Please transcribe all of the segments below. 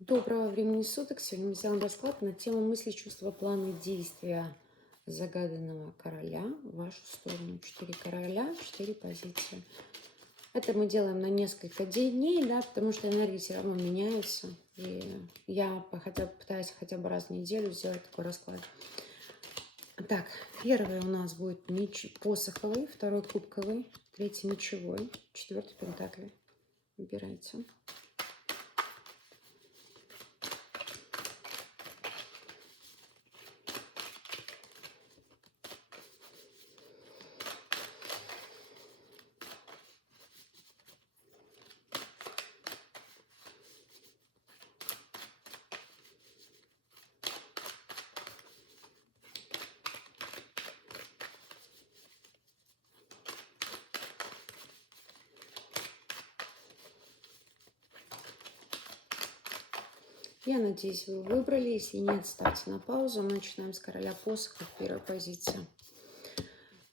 Доброго времени суток. Сегодня мы сделаем расклад на тему мысли, чувства, планы, действия загаданного короля в вашу сторону. 4 короля, 4 позиции. Это мы делаем на несколько дней, да, потому что энергии все равно меняются. И я пытаюсь хотя бы раз в неделю сделать такой расклад. Так, первый у нас будет меч посоховый, второй кубковый, третий мечевой, четвертый пентакль. Выбирайте. Я надеюсь, вы выбрали. Если нет, ставьте на паузу. Мы начинаем с короля посохов, первая позиция.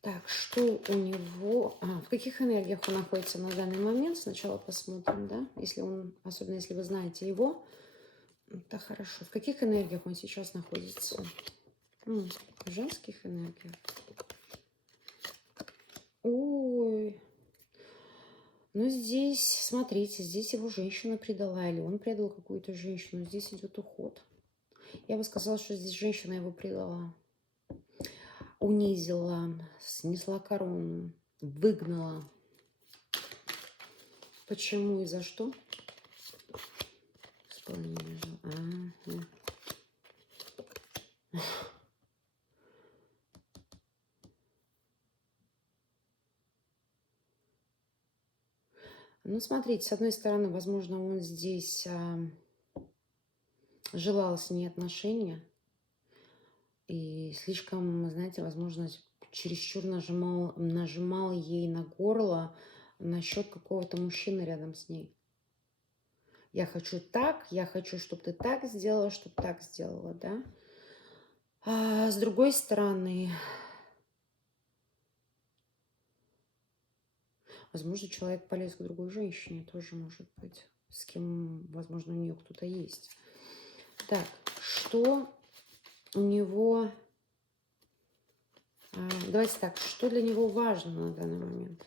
Так, что у него... в каких энергиях он находится на данный момент? Сначала посмотрим, да? Если он, особенно если вы знаете его, это хорошо. В каких энергиях он сейчас находится? В женских энергиях. Ой. Ну, здесь, смотрите, здесь его женщина предала, или он предал какую-то женщину. Здесь идет уход. Я бы сказала, что здесь женщина его предала. Унизила, снесла корону, выгнала. Почему и за что? Ну, смотрите, с одной стороны, возможно, он здесь желал с ней отношения и слишком, знаете, возможно, чересчур нажимал ей на горло насчет какого-то мужчины рядом с ней. Я хочу так, я хочу, чтобы ты так сделала, чтобы так сделала, да? А с другой стороны, возможно, человек полез к другой женщине, тоже может быть, с кем, возможно, у нее кто-то есть. Так, что у него... Давайте так, что для него важно на данный момент?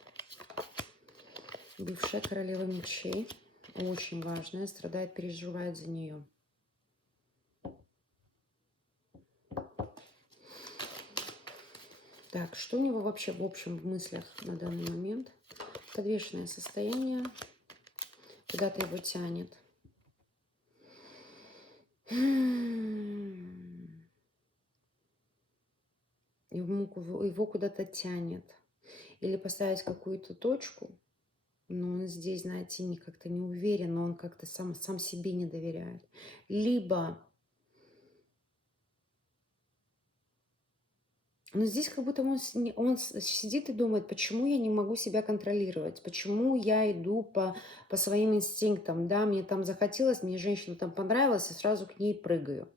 Бывшая королева мечей, очень важная, страдает, переживает за нее. Так, что у него вообще в общем в мыслях на данный момент? Подвешенное состояние, куда-то его тянет. Его куда-то тянет. Или поставить какую-то точку, но он здесь, знаете, как-то не уверен, но он как-то сам себе не доверяет. Либо, но здесь как будто он сидит и думает, почему я не могу себя контролировать, почему я иду по своим инстинктам, да, мне там захотелось, мне женщина там понравилась, и сразу к ней прыгаю.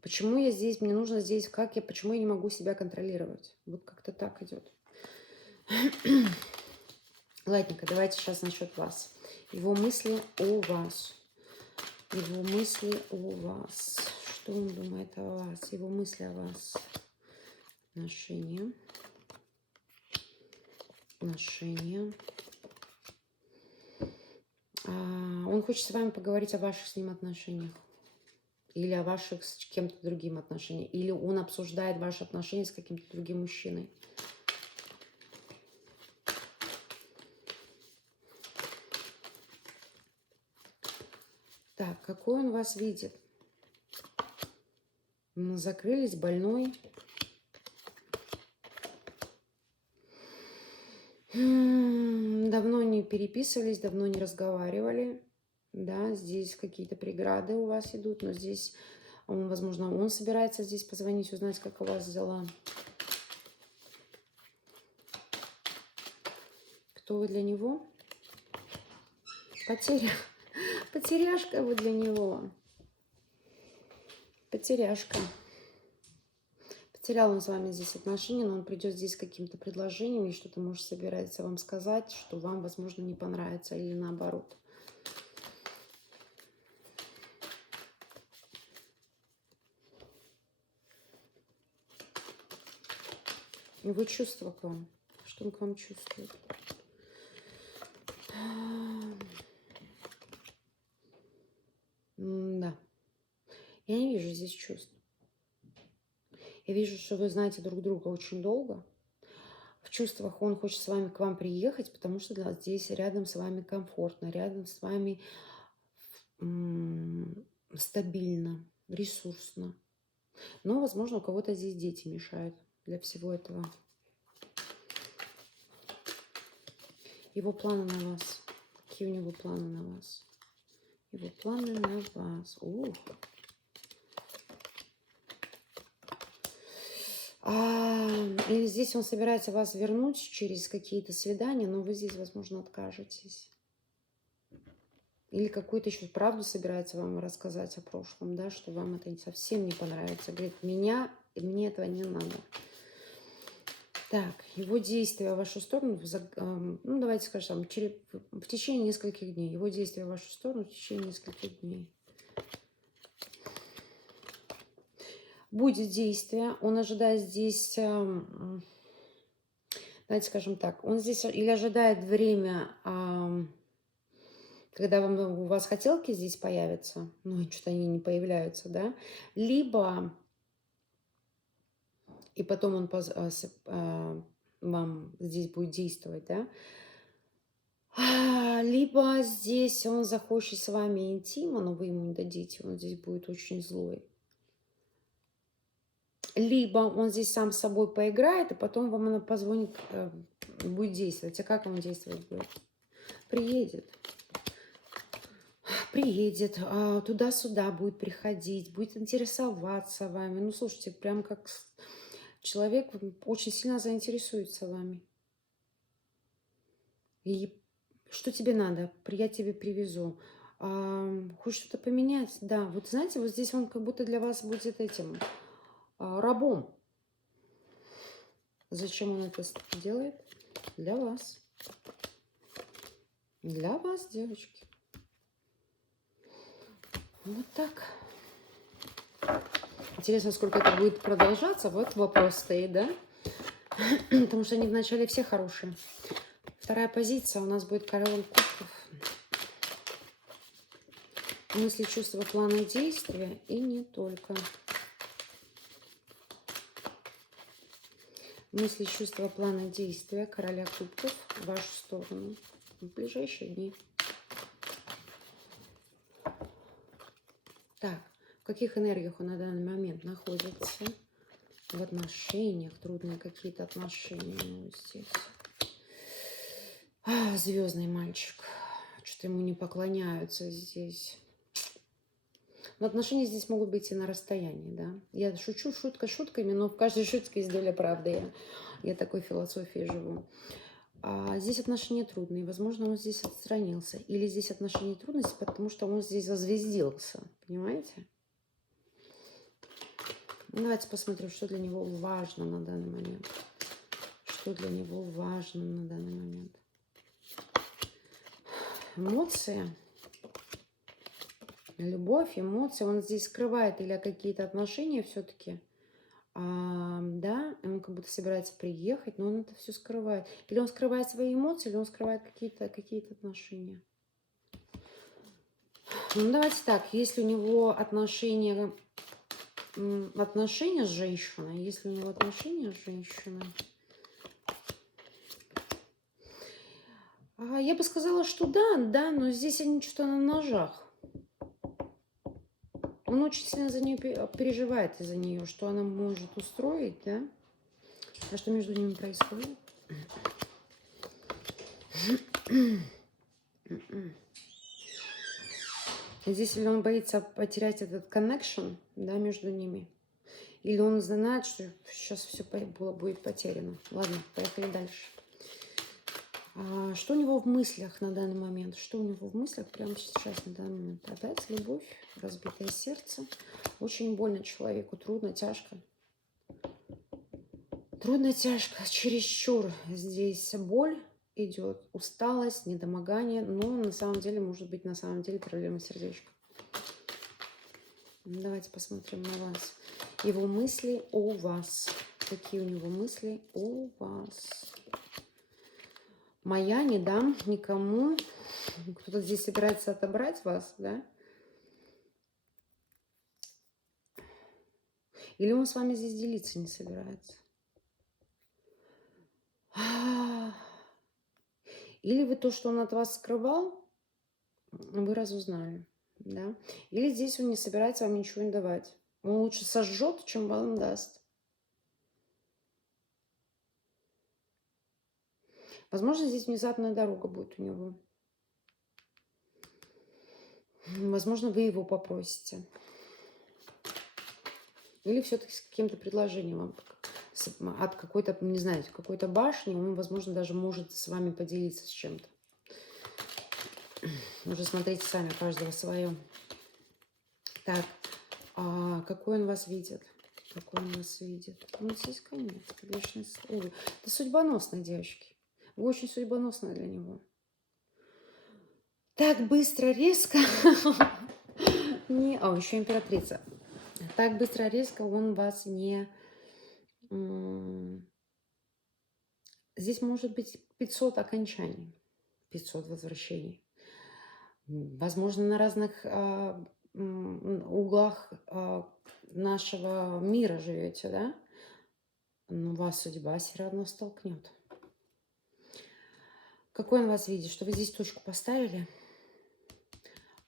Почему я здесь, мне нужно здесь, почему я не могу себя контролировать? Вот как-то так идет. Ладненько, давайте сейчас насчет вас. Его мысли о вас. Его мысли о вас. Что он думает о вас? Его мысли о вас. Отношения. Отношения. Он хочет с вами поговорить о ваших с ним отношениях. Или о ваших с кем-то другим отношениях. Или он обсуждает ваши отношения с каким-то другим мужчиной. Так, какой он вас видит? Закрылись, больной. Давно не переписывались, давно не разговаривали. Да, здесь какие-то преграды у вас идут, но здесь, возможно, он собирается здесь позвонить, узнать, как у вас дела. Кто вы для него? Потеряшка вы для него. Потеряшка. Потерял он с вами здесь отношения, но он придет здесь с каким-то предложением и что-то, может, собирается вам сказать, что вам, возможно, не понравится или наоборот. Его чувства к вам. Что он к вам чувствует? Да. Я не вижу здесь чувств. Я вижу, что вы знаете друг друга очень долго. В чувствах он хочет с вами к вам приехать, потому что здесь рядом с вами комфортно, рядом с вами стабильно, ресурсно. Но, возможно, у кого-то здесь дети мешают для всего этого. Его планы на вас. Какие у него планы на вас? Его планы на вас. Ух. Или здесь он собирается вас вернуть через какие-то свидания, но вы здесь, возможно, откажетесь. Или какую-то еще правду собирается вам рассказать о прошлом, да, что вам это совсем не понравится. Говорит, мне этого не надо. Так, его действия в вашу сторону, ну, давайте скажем, в течение нескольких дней. Его действия в вашу сторону в течение нескольких дней. Будет действие, он ожидает здесь, давайте скажем так, он здесь или ожидает время, когда у вас хотелки здесь появятся, но что-то они не появляются, да, либо, и потом он вам здесь будет действовать, да, либо здесь он захочет с вами интима, но вы ему не дадите, он здесь будет очень злой. Либо он здесь сам с собой поиграет, и потом вам она позвонит, будет действовать. А как он действовать будет? Приедет. Приедет, туда-сюда будет приходить, будет интересоваться вами. Ну, слушайте, прям как человек очень сильно заинтересуется вами. И что тебе надо? Я тебе привезу. Хочешь что-то поменять? Да, вот знаете, вот здесь он как будто для вас будет этим рабом. Зачем он это делает? Для вас. Для вас, девочки. Вот так. Интересно, сколько это будет продолжаться. Вот вопрос стоит, да? Потому что они вначале все хорошие. Вторая позиция у нас будет король кубков. Мысли, чувства, планы, действия и не только. Мысли, чувства, планы, действия короля кубков в вашу сторону в ближайшие дни. Так, в каких энергиях он на данный момент находится? В отношениях, трудные какие-то отношения у него здесь. Звездный мальчик. Что-то ему не поклоняются здесь. Но отношения здесь могут быть и на расстоянии, да. Я шучу шутка шутками, но в каждой шутке есть доля правды. Я такой философией живу. Здесь отношения трудные. Возможно, он здесь отстранился. Или здесь отношения трудности, потому что он здесь зазвездился. Понимаете? Давайте посмотрим, что для него важно на данный момент. Что для него важно на данный момент. Эмоции. Любовь, эмоции. Он здесь скрывает или какие-то отношения все-таки. Да, он как будто собирается приехать, но он это все скрывает. Или он скрывает свои эмоции, или он скрывает какие-то отношения. Ну, давайте так. Если у него отношения с женщиной, если у него отношения с женщиной, я бы сказала, что да, но здесь они что-то на ножах. Он очень сильно за нее переживает из-за нее, что она может устроить, да? А что между ними происходит? Здесь или он боится потерять этот connection, да, между ними, или он знает, что сейчас все будет потеряно. Ладно, поехали дальше. Что у него в мыслях на данный момент? Что у него в мыслях прямо сейчас на данный момент? Опять любовь, разбитое сердце. Очень больно человеку, трудно, тяжко. Трудно, тяжко, чересчур здесь боль идет, усталость, недомогание, но на самом деле, может быть, на самом деле проблема сердечка. Давайте посмотрим на вас. Его мысли о вас. какие у него мысли о вас. Я не дам никому. Кто-то здесь собирается отобрать вас, да? Или он с вами здесь делиться не собирается? Или вы то, что он от вас скрывал, вы разузнали, да? Или здесь он не собирается вам ничего не давать. Он лучше сожжет, чем вам даст. Возможно, здесь внезапная дорога будет у него. Возможно, вы его попросите. Или все-таки с каким-то предложением от какой-то, не знаю, какой-то башни, он, возможно, даже может с вами поделиться с чем-то. Уже смотрите сами, у каждого свое. Так, какой он вас видит? Какой он вас видит? Ну, здесь конец. Ой, это судьбоносные, девочки. Вы очень судьбоносная для него. Так быстро, резко. Еще императрица. Так быстро, резко он вас не... Здесь может быть 500 окончаний, 500 возвращений. Возможно, на разных углах нашего мира живете, да? Но вас судьба все равно столкнет. Какой он вас видит? Что вы здесь точку поставили?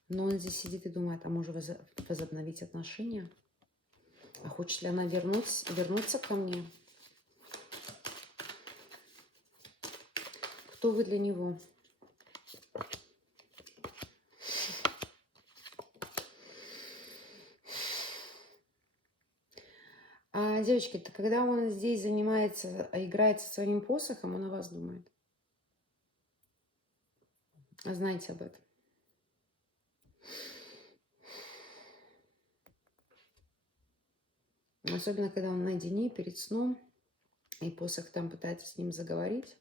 Но он здесь сидит и думает, а может возобновить отношения? А хочет ли она вернуться ко мне? Кто вы для него? Девочки, это когда он здесь занимается, играет со своим посохом, он о вас думает. Знайте об этом. Особенно, когда он наедине, перед сном, и посох там пытается с ним заговорить.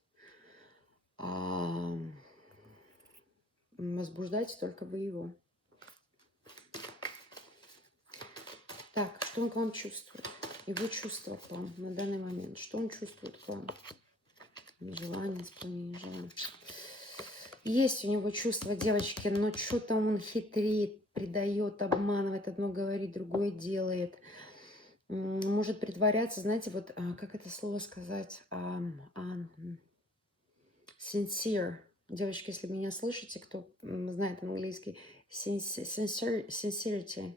Возбуждаете только вы его. Так, что он к вам чувствует? Его чувства к вам на данный момент. Что он чувствует к вам? Желание, исполнение желания. Есть у него чувства, девочки, но что-то он хитрит, предает, обманывает, одно говорит, другое делает. Может притворяться, знаете, вот как это слово сказать? Sincere. Девочки, если меня слышите, кто знает английский, sincerity,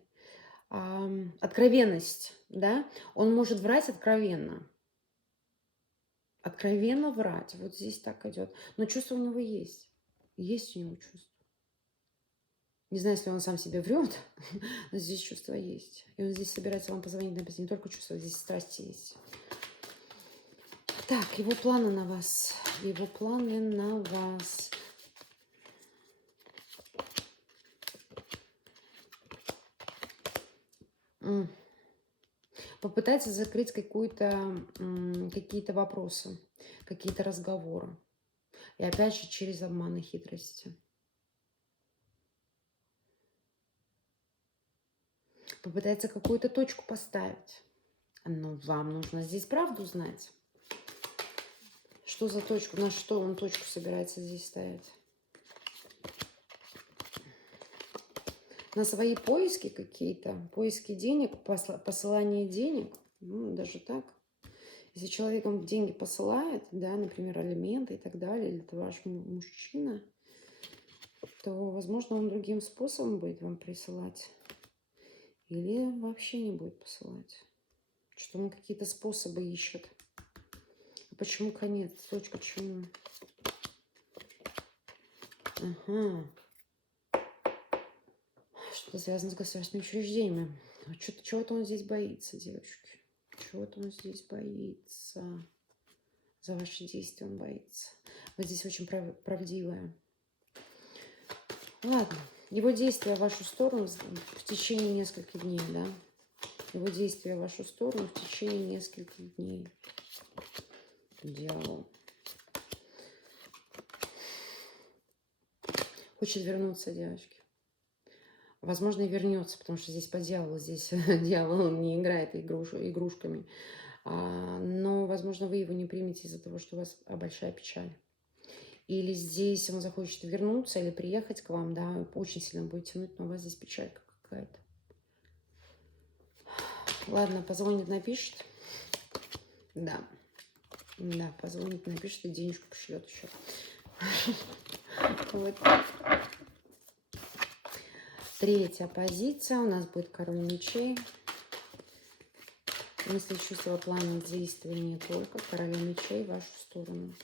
откровенность, да? Он может врать откровенно. Откровенно врать. Вот здесь так идет. Но чувство у него есть. Есть у него чувство. Не знаю, если он сам себе врет, но здесь чувство есть. И он здесь собирается вам позвонить, написать не только чувство, здесь страсти есть. Так, его планы на вас. Его планы на вас. Попытается закрыть какие-то вопросы, какие-то разговоры. И опять же через обман и хитрости. Попытается какую-то точку поставить. Но вам нужно здесь правду знать. Что за точку, на что он точку собирается здесь ставить? На свои поиски какие-то, поиски денег, посылание денег, даже так. Если человек вам деньги посылает, да, например, алименты и так далее, или это ваш мужчина, то, возможно, он другим способом будет вам присылать. Или вообще не будет посылать. Что он какие-то способы ищет. А почему конец? Точка, почему? Ага. Что-то связано с государственными учреждениями. Чего-то он здесь боится, девочки. Чего-то он здесь боится. За ваши действия он боится. Вы здесь очень правдивая. Ладно. Его действия в вашу сторону в течение нескольких дней, да? Его действия в вашу сторону в течение нескольких дней. Дьявол. Хочет вернуться, девочки. Возможно, и вернется, потому что здесь по дьяволу. Здесь дьявол не играет игрушками. но, возможно, вы его не примете из-за того, что у вас большая печаль. Или здесь он захочет вернуться или приехать к вам, да, очень сильно будет тянуть, но у вас здесь печалька какая-то. Ладно, позвонит, напишет. Да. Да, позвонит, напишет и денежку пошлет еще. Вот. Третья позиция у нас будет король мечей. Мысли, чувства, планы, действия не только короля мечей в вашу сторону.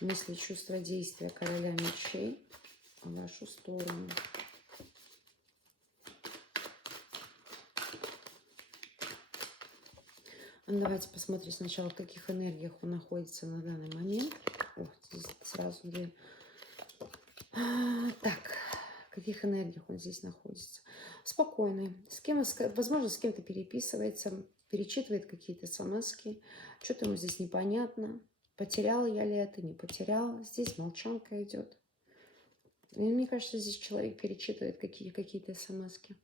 Мысли, чувства, действия короля мечей в вашу сторону. Давайте посмотрим сначала, в каких энергиях он находится на данный момент. Ох, здесь сразу две. Так, в каких энергиях он здесь находится? Спокойный. Возможно, с кем-то переписывается, перечитывает какие-то смски. Что-то ему здесь непонятно. Потеряла я ли это, не потеряла. Здесь молчанка идет. И мне кажется, здесь человек перечитывает какие-то смски.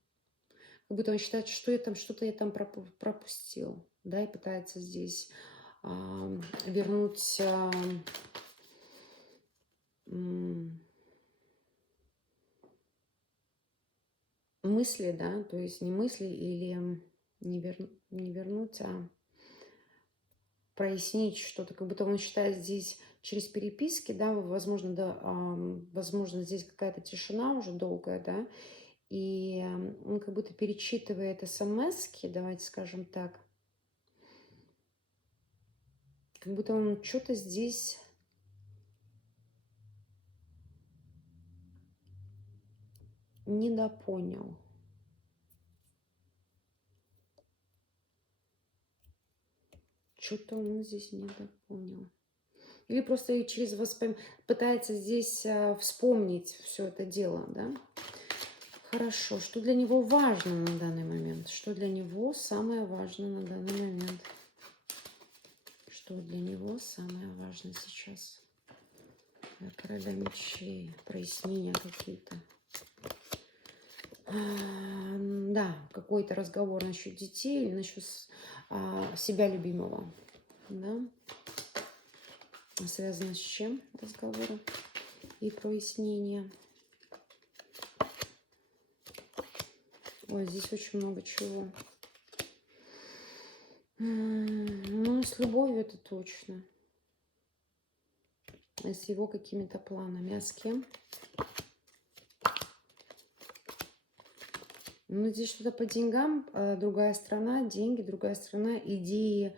Как будто он считает, что что-то я там пропустил. Да, и пытается здесь вернуть мысли, да, то есть не мысли или не вернуть, а прояснить что-то, как будто он считает здесь через переписки, да, возможно, да, возможно, здесь какая-то тишина уже долгая, да, и он как будто перечитывает смски, давайте скажем так, как будто он что-то здесь недопонял. Что-то он здесь недопонял. Или просто через пытается здесь вспомнить все это дело, да? Хорошо. Что для него важно на данный момент? Что для него самое важное на данный момент? Что для него самое важное сейчас? Короля мечей. Прояснения какие-то. Да, какой-то разговор насчет детей или насчет себя любимого. Да? Связано с чем разговоры и прояснения? Ой, здесь очень много чего. Ну, с любовью это точно. С его какими-то планами. А с кем? Ну, здесь что-то по деньгам. Другая страна, деньги, другая страна, идеи,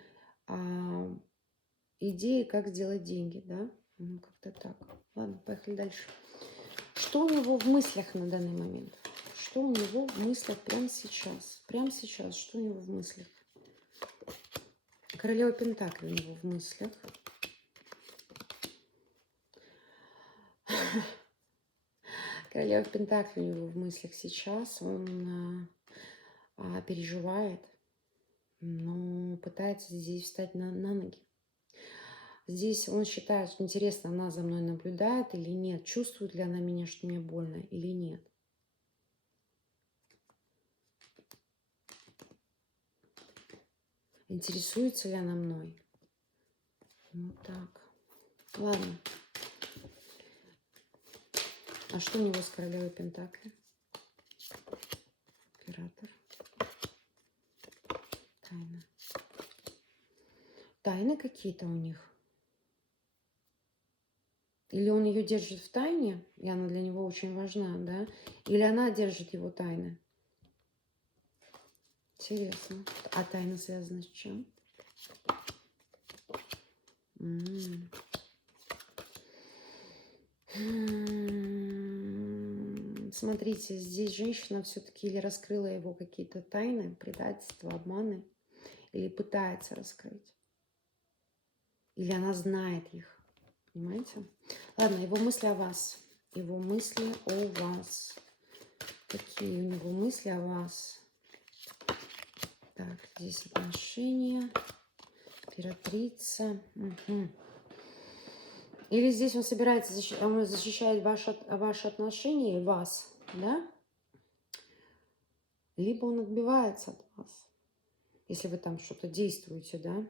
идеи, как сделать деньги, да? Ну, как-то так. Ладно, поехали дальше. Что у него в мыслях на данный момент? Что у него в мыслях прямо сейчас? Прямо сейчас, что у него в мыслях? Королева Пентаклей у него в мыслях. Королева Пентаклей у него в мыслях сейчас. Он переживает, но пытается здесь встать на ноги. Здесь он считает, что интересно, она за мной наблюдает или нет, чувствует ли она меня, что мне больно или нет. Интересуется ли она мной? Вот так. Ладно. А что у него с королевой Пентакли? Император. Тайна. Тайны какие-то у них? Или он ее держит в тайне, и она для него очень важна, да? Или она держит его тайны? Интересно. А тайна связана с чем? Смотрите, здесь женщина все-таки или раскрыла его какие-то тайны, предательства, обманы, или пытается раскрыть. Или она знает их. Понимаете? Ладно, его мысли о вас. Его мысли о вас. Какие у него мысли о вас? Так, здесь отношения. Императрица. Угу. Или здесь он собирается защищать ваши отношения и вас, да? Либо он отбивается от вас. если вы там что-то действуете, да.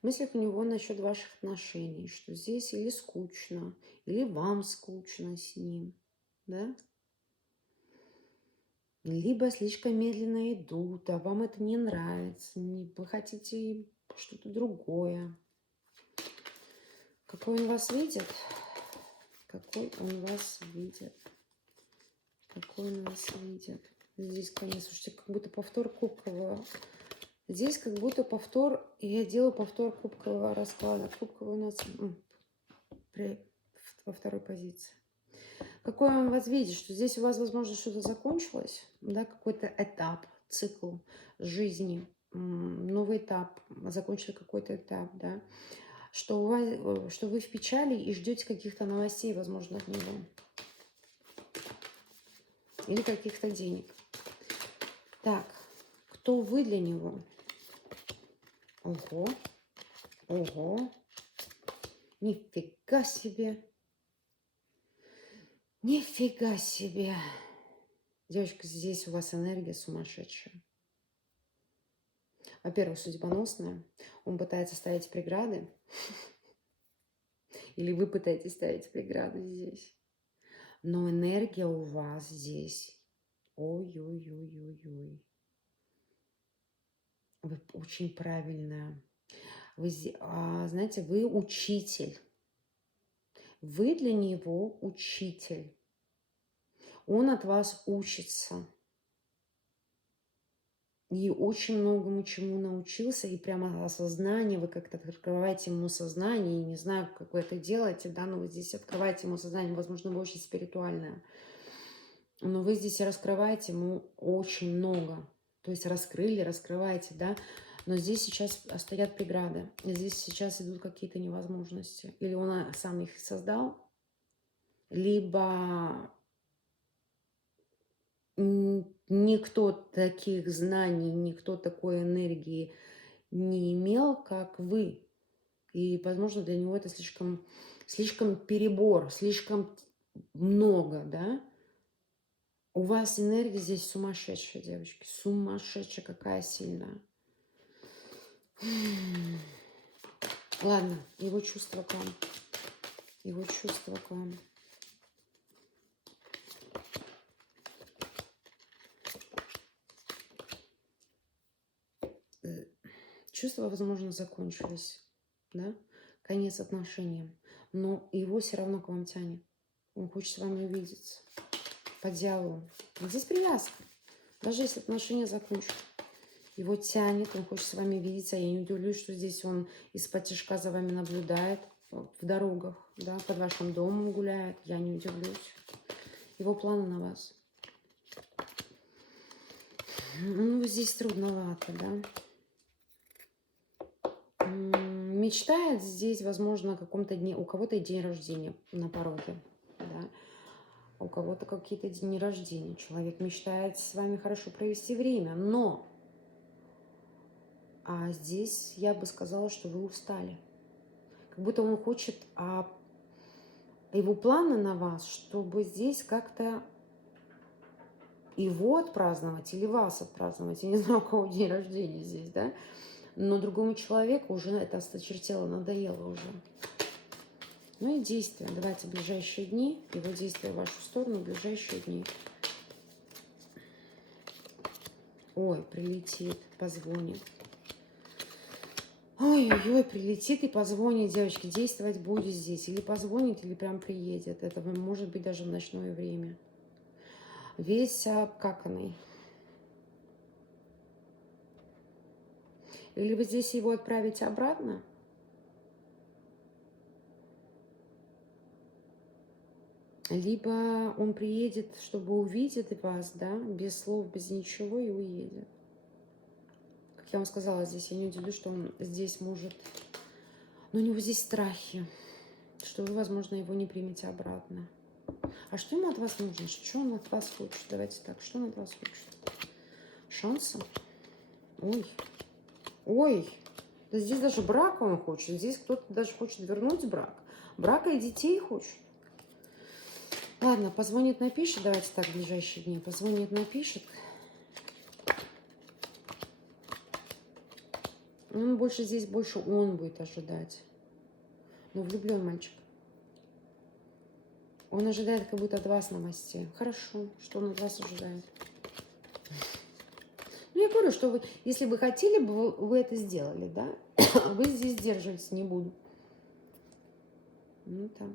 В мыслях у него насчет ваших отношений, что здесь или скучно, или вам скучно с ним, да. Либо слишком медленно идут, а вам это не нравится, вы хотите что-то другое. Какой он вас видит? Какой он вас видит? Какой он вас видит? Здесь, конечно, слушайте, как будто повтор кубкового. Здесь как будто повтор, я делаю повтор кубкового расклада. Кубковый у нас во второй позиции. Какой он вас видит? Что здесь у вас, возможно, что-то закончилось, да, какой-то этап, цикл жизни, новый этап, закончили какой-то этап, да, что, у вас, что вы в печали и ждете каких-то новостей, возможно, от него. Или каких-то денег. Так, кто вы для него? Ого, ого, нифига себе. Нифига себе. Девочка, здесь у вас энергия сумасшедшая. Во-первых, судьбоносная. Он пытается ставить преграды. Или вы пытаетесь ставить преграды здесь. Но энергия у вас здесь. Ой-ой-ой-ой-ой. Вы очень правильная. Вы, знаете, вы учитель. Вы для него учитель. Он от вас учится. И очень многому чему научился. И прямо осознание, вы как-то открываете ему сознание. И не знаю, как вы это делаете, да, но вы здесь открываете ему сознание. Возможно, вы очень спиритуальное. Но вы здесь раскрываете ему очень много. То есть раскрыли, раскрываете, да. Но здесь сейчас стоят преграды. Здесь сейчас идут какие-то невозможности. Или он сам их создал, либо никто таких знаний, никто такой энергии не имел, как вы. И, возможно, для него это слишком перебор, слишком много, да. У вас энергия здесь сумасшедшая, девочки. Сумасшедшая, какая сильная. Ладно, его чувство к вам. Его чувство к вам. Чувства, возможно, закончились, да? Конец отношениям. Но его все равно к вам тянет. Он хочет с вами увидеться. По дьяволу. Здесь привязка. Даже если отношения закончатся. Его тянет, он хочет с вами видеться. Я не удивлюсь, что здесь он из-под тишка за вами наблюдает в дорогах, да, под вашим домом гуляет. Я не удивлюсь. Его планы на вас. Ну, здесь трудновато, да. Мечтает здесь, возможно, о каком-то дне. У кого-то день рождения на пороге, да. У кого-то какие-то дни рождения. Человек мечтает с вами хорошо провести время, но здесь я бы сказала, что вы устали. Как будто он хочет, его планы на вас, чтобы здесь как-то его отпраздновать или вас отпраздновать. Я не знаю, у кого день рождения здесь, да? Но другому человеку уже это осточертело, надоело уже. Ну и действия. Давайте ближайшие дни. Его действия в вашу сторону в ближайшие дни. Ой, прилетит, позвонит. Ой-ой-ой, прилетит и позвонит, девочки. Действовать будет здесь. Или позвонит, или прям приедет. Это может быть даже в ночное время. Весь обкаканный. Или вы здесь его отправите обратно. Либо он приедет, чтобы увидеть вас, да, без слов, без ничего, и уедет. Как я вам сказала, здесь я не удивлюсь, что он здесь может... Но у него здесь страхи, что вы, возможно, его не примете обратно. А что ему от вас нужно? Что он от вас хочет? Давайте так, что он от вас хочет? Шансы? Ой, ой, да здесь даже брака он хочет. Здесь кто-то даже хочет вернуть брак. Брака и детей хочет. Ладно, позвонит, напишет. Давайте так, в ближайшие дни. Позвонит, напишет. Он больше здесь, больше он будет ожидать. Но влюблен мальчик. Он ожидает как будто от вас новостей. Хорошо, что он от вас ожидает. Ну, я говорю, что вы, если бы хотели бы, вы это сделали, да? Вы здесь сдерживаться не буду. Ну, так.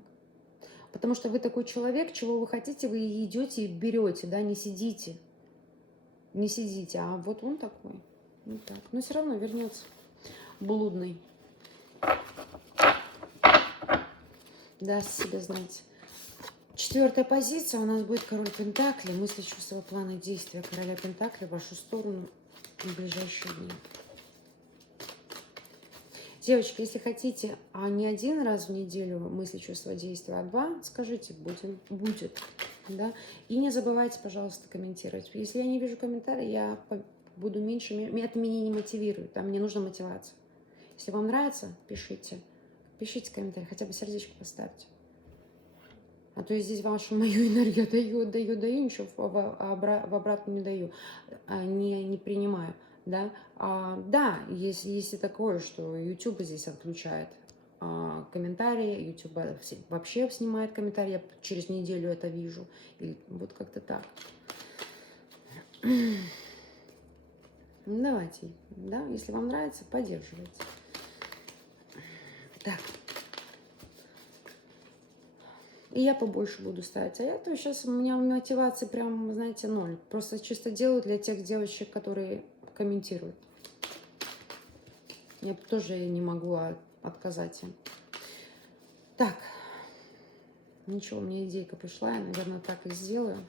Потому что вы такой человек, чего вы хотите, вы идете и берете, да, не сидите. Не сидите, а вот он такой. Ну, так. Но все равно вернется. Блудный. Даст себе знать. 4-я позиция у нас будет король Пентакли. Мысли, чувства, планы, действия короля Пентакли в вашу сторону в ближайшие дни. Девочки, если хотите, а не один раз в неделю мысли, чувства, действия, а 2, скажите, будет. Да? И не забывайте, пожалуйста, комментировать. Если я не вижу комментарий, я буду меньше. Это меня не мотивирует, там мне нужна мотивация. Если вам нравится, пишите. Пишите комментарий, хотя бы сердечко поставьте. А то я здесь вашу мою энергию даю, ничего в обратно не даю, не принимаю. Да, да, есть и такое, что YouTube здесь отключает комментарии, YouTube вообще снимает комментарии, я через неделю это вижу. Или вот как-то так. Давайте, да, если вам нравится, поддерживайте. Так. И я побольше буду ставить. А я то сейчас, у меня мотивации прям, знаете, 0. Просто чисто делаю для тех девочек, которые комментируют. Я тоже не могу отказать им. Так. Ничего, мне идейка пришла, я, наверное, так и сделаю.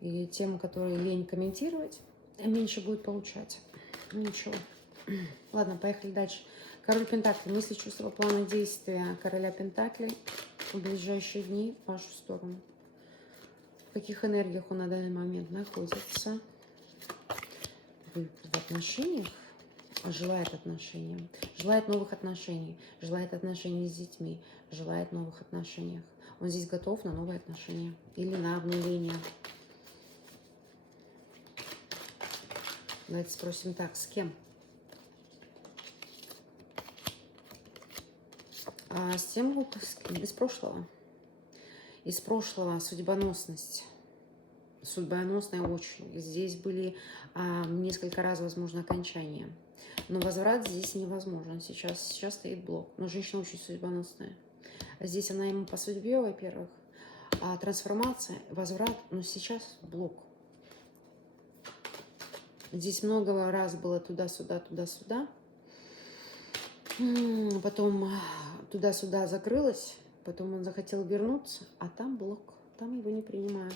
И тем, которые лень комментировать, меньше будет получать. Ничего. Ладно, поехали дальше. Король Пентакли. Мысли, чувства, планы, действия короля Пентакли в ближайшие дни в вашу сторону. В каких энергиях он на данный момент находится? Вы в отношениях? Желает отношений. Желает новых отношений. Желает отношений с детьми. Желает новых отношений. Он здесь готов на новые отношения. Или на обнуление. Давайте спросим так, с кем? С тем из прошлого. Из прошлого судьбоносность. Судьбоносная очень. Здесь были несколько раз, возможно, окончания. Но возврат здесь невозможен. Сейчас стоит блок. Но женщина очень судьбоносная. Здесь она ему по судьбе, во-первых. Трансформация, возврат. Но сейчас блок. Здесь много раз было туда-сюда, туда-сюда. Потом туда-сюда закрылось. Потом он захотел вернуться, а там блок. Там его не принимают.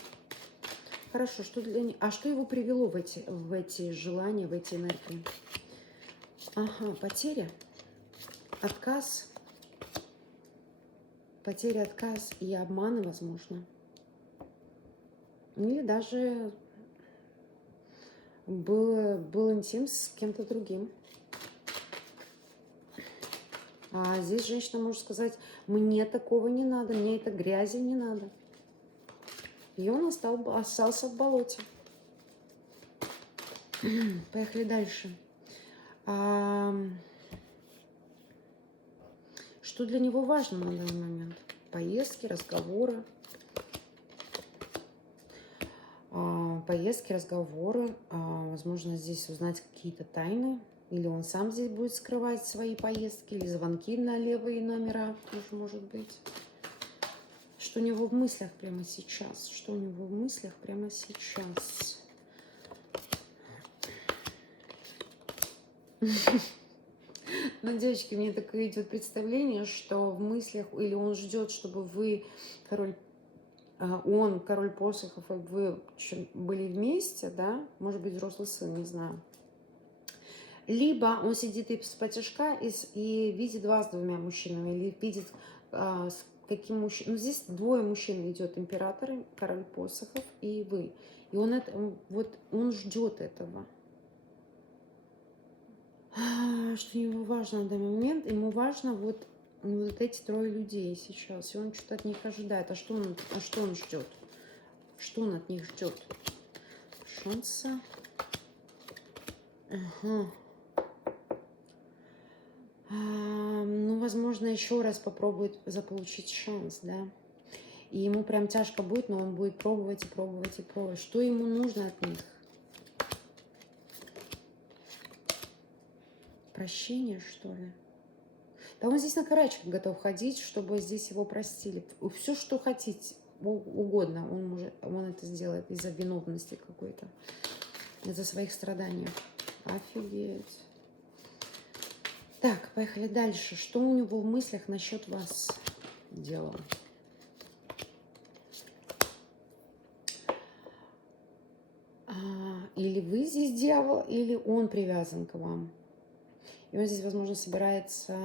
Хорошо, что для них? А что его привело в эти желания, в эти энергии? Ага, потеря, отказ. Потеря, отказ и обманы, возможно. Или даже был интим с кем-то другим. А здесь женщина может сказать, мне такого не надо, мне этой грязи не надо. И он остался в болоте. Поехали дальше. Что для него важно на данный момент? Поездки, разговоры. Поездки, разговоры. Возможно, здесь узнать какие-то тайны. Или он сам здесь будет скрывать свои поездки, или звонки на левые номера, тоже может быть. Что у него в мыслях прямо сейчас? Что у него в мыслях прямо сейчас? Ну, девочки, мне такое идет представление, что в мыслях, или он ждет, чтобы вы, он, король посохов, и вы были вместе, да, может быть, взрослый сын, не знаю. Либо он сидит исподтишка и видит вас с двумя мужчинами, или видит, с каким мужчиной. Ну, здесь двое мужчин идет, император, король посохов и вы. И он ждет этого. Что ему важно на данный момент? Ему важно вот эти трое людей сейчас. И он что-то от них ожидает. А что он ждет? Что он от них ждет? Шанса. Ага. Ну, возможно, еще раз попробует заполучить шанс, да. И ему прям тяжко будет, но он будет пробовать и пробовать и пробовать. Что ему нужно от них? Прощение, что ли? Да он здесь на карачках готов ходить, чтобы здесь его простили. Все, что хотите, угодно, он это сделает из-за виновности какой-то, из-за своих страданий. Офигеть. Так, поехали дальше. Что у него в мыслях насчет вас делал? Или вы здесь дьявол, или он привязан к вам. И он здесь, возможно, собирается...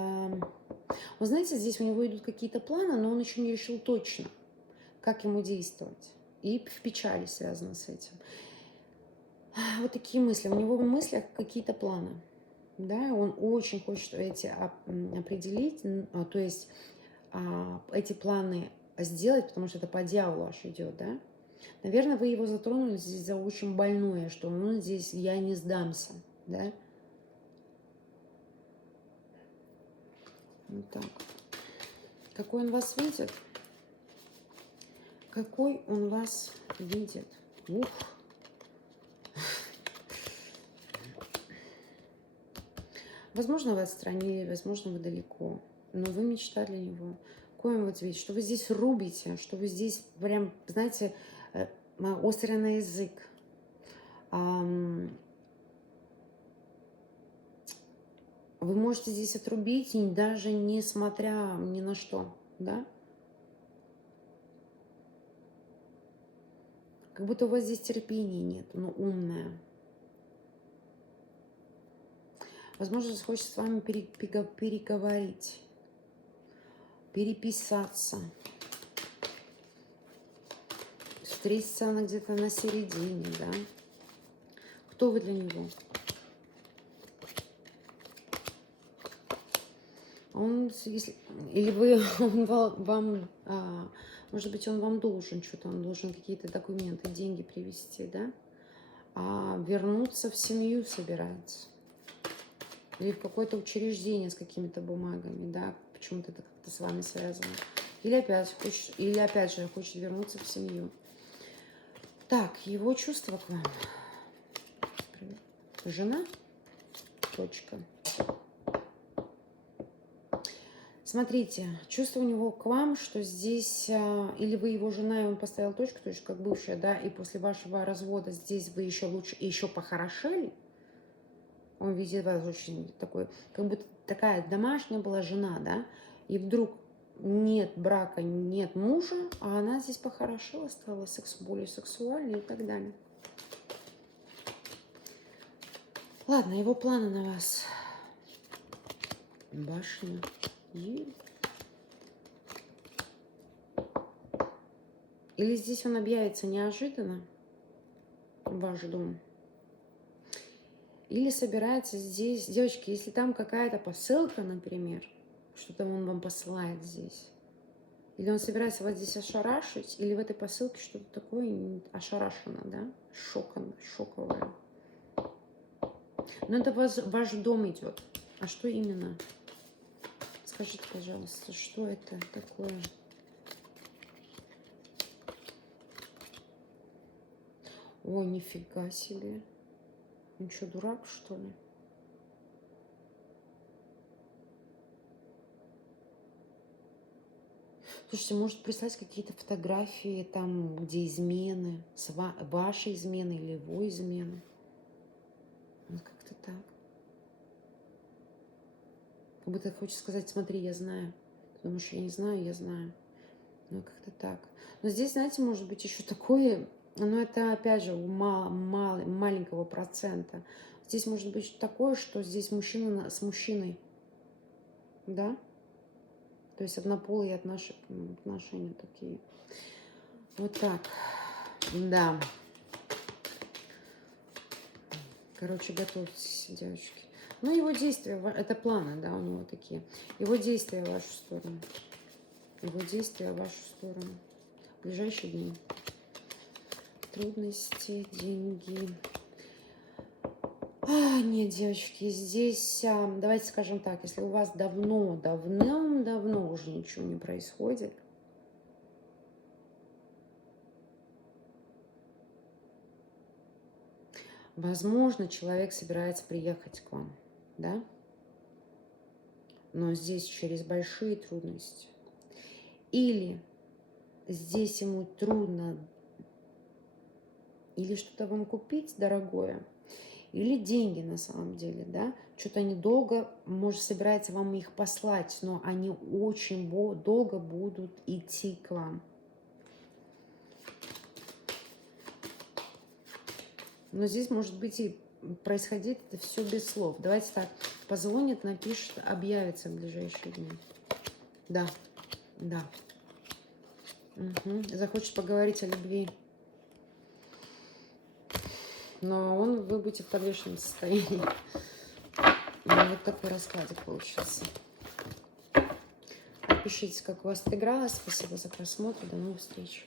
Вы знаете, здесь у него идут какие-то планы, но он еще не решил точно, как ему действовать. И в печали связано с этим. Вот такие мысли. У него в мыслях какие-то планы. Да, он очень хочет эти определить, то есть эти планы сделать, потому что это по дьяволу аж идет, да. Наверное, вы его затронули здесь за очень больное, что он здесь «я не сдамся», да. Вот так. Какой он вас видит? Какой он вас видит? Ух. Возможно, вы отстранили, возможно, вы далеко, но вы мечта для него. Какой он вас видит? Что вы здесь рубите, что вы здесь прям, знаете, острый на язык. Вы можете здесь отрубить, и даже несмотря ни на что, да? Как будто у вас здесь терпения нет, но умная. Возможно, хочет с вами переговорить, переписаться. Встретиться она где-то на середине, да? Кто вы для него? Он, или вы, он вам, может быть, он вам должен что-то, он должен какие-то документы, деньги привезти, да? А вернуться в семью собирается. Или в какое-то учреждение с какими-то бумагами, да? Почему-то это как-то с вами связано. Или опять же хочет вернуться в семью. Так, его чувства к вам. Жена? Точка. Смотрите, чувство у него к вам, что здесь, или вы его жена, и он поставил точку, то есть как бывшая, да, и после вашего развода здесь вы еще лучше, еще похорошели. Он видит вас очень такой, как будто такая домашняя была жена, да, и вдруг нет брака, нет мужа, а она здесь похорошела, стала более сексуальной и так далее. Ладно, его планы на вас. Башня. Или здесь он объявится неожиданно в ваш дом. Или собирается здесь, девочки, если там какая-то посылка, например, что-то он вам посылает здесь, или он собирается вас здесь ошарашить, или в этой посылке что-то такое ошарашено, да, шоковое. Но это ваш дом идет. А что именно? Скажите, пожалуйста, что это такое? Ой, нифига себе. Он что, дурак, что ли? Слушайте, может прислать какие-то фотографии там, где измены, ваши измены или его измены. Вот как-то так. Как будто хочет сказать, смотри, я знаю. Ты думаешь, я не знаю, я знаю. Ну, как-то так. Но здесь, знаете, может быть еще такое, но это, опять же, у маленького процента. Здесь может быть такое, что здесь мужчина с мужчиной, да? То есть однополые отношения такие. Вот так. Да. Короче, готовьтесь, девочки. Ну, его действия, это планы, да, у него такие. Его действия в вашу сторону. Его действия в вашу сторону. В ближайшие дни. Трудности, деньги. Нет, девочки, здесь, давайте скажем так, если у вас давным-давно уже ничего не происходит, возможно, человек собирается приехать к вам, да? Но здесь через большие трудности. Или здесь ему трудно или что-то вам купить дорогое, или деньги на самом деле, да? Что-то они долго, может, собирается вам их послать, но они очень долго будут идти к вам. Но здесь может быть и происходить это все без слов. Давайте так, позвонит, напишет, объявится в ближайшие дни. Да, да. Угу. Захочет поговорить о любви. Но вы будете в подвешенном состоянии. Вот такой раскладик получился. Пишите, как у вас игра. Спасибо за просмотр. До новых встреч.